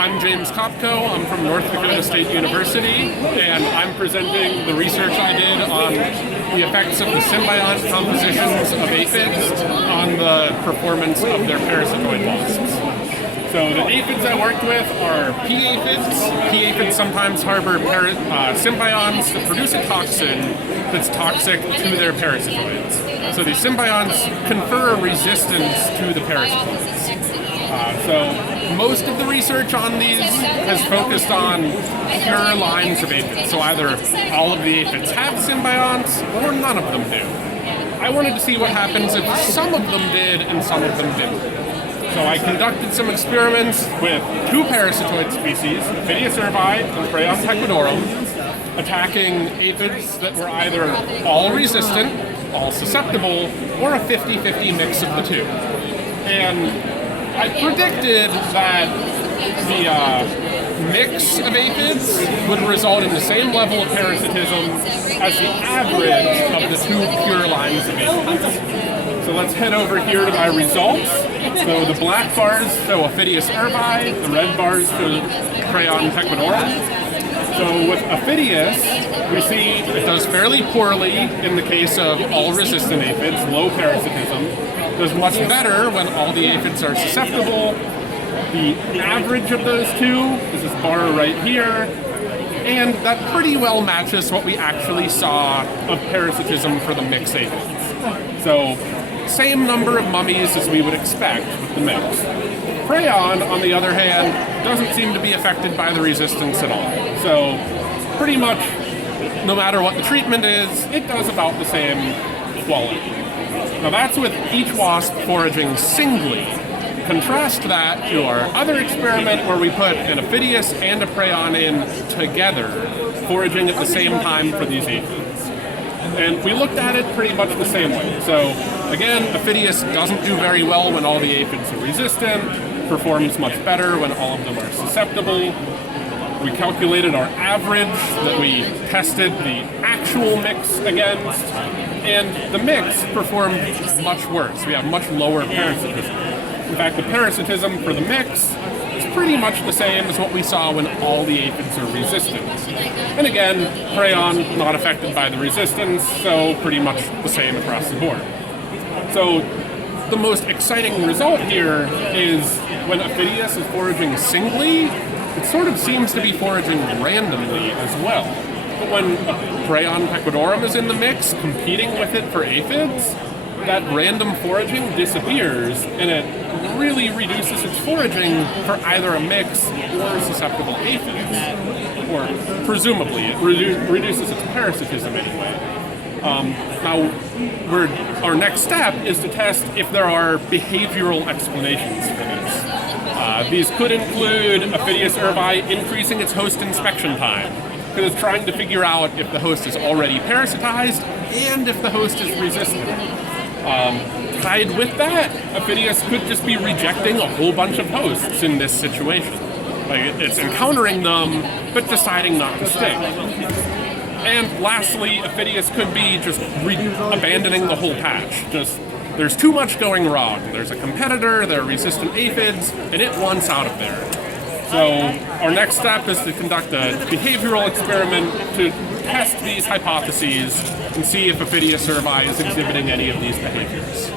I'm James Kopco. I'm from North Dakota State University, and I'm presenting the research I did on the effects of the symbiont compositions of aphids on the performance of their parasitoid wasps. So the aphids I worked with are pea aphids. Pea aphids sometimes harbor symbionts that produce a toxin that's toxic to their parasitoids. So these symbionts confer a resistance to the parasitoids. So most of the research on these has focused on pure lines of aphids. So either all of the aphids have symbionts or none of them do. I wanted to see what happens if some of them did and some of them didn't. So I conducted some experiments with two parasitoid species, Aphids urbi and Crayon tequidorum, attacking aphids that were either all resistant, all susceptible, or a 50-50 mix of the two. And I predicted that the mix of aphids would result in the same level of parasitism as the average of the two pure lines of aphids. So let's head over here to my results. So the black bars show Aphids urbi, the red bars show Crayon tequidorum. So with Aphids, we see it does fairly poorly in the case of all resistant aphids, low parasitism. Does much better when all the aphids are susceptible. The average of those two is this bar right here, and that pretty well matches what we actually saw of parasitism for the mixed aphids. So same number of mummies as we would expect with the mix. Crayon, on the other hand, doesn't seem to be affected by the resistance at all. So pretty much, no matter what the treatment is, it does about the same quality. Now that's with each wasp foraging singly. Contrast that to our other experiment where we put an Aphids and a Crayon in together, foraging at the same time for these aphids. And we looked at it pretty much the same way. So again, Aphids doesn't do very well when all the aphids are resistant, performs much better when all of them are susceptible. We calculated our average that we tested the actual mix against, and the mix performed much worse. We have much lower parasitism. In fact, the parasitism for the mix is pretty much the same as what we saw when all the aphids are resistant. And again, Crayon not affected by the resistance, so pretty much the same across the board. So the most exciting result here is when Aphids is foraging singly, it sort of seems to be foraging randomly as well. But when Crayon tequidorum is in the mix, competing with it for aphids, that random foraging disappears, and it really reduces its foraging for either a mix or susceptible aphids. Or presumably, it reduces its parasitism anyway. Now, our next step is to test if there are behavioral explanations for this. These could include Aphids urbi increasing its host inspection time, because it's trying to figure out if the host is already parasitized and if the host is resistant. Tied with that, Aphids could just be rejecting a whole bunch of hosts in this situation. Like, it's encountering them, but deciding not to stick. And lastly, Aphids could be just abandoning the whole patch. There's too much going wrong. There's a competitor, there are resistant aphids, and it wants out of there. So our next step is to conduct a behavioral experiment to test these hypotheses and see if Aphids urbi is exhibiting any of these behaviors.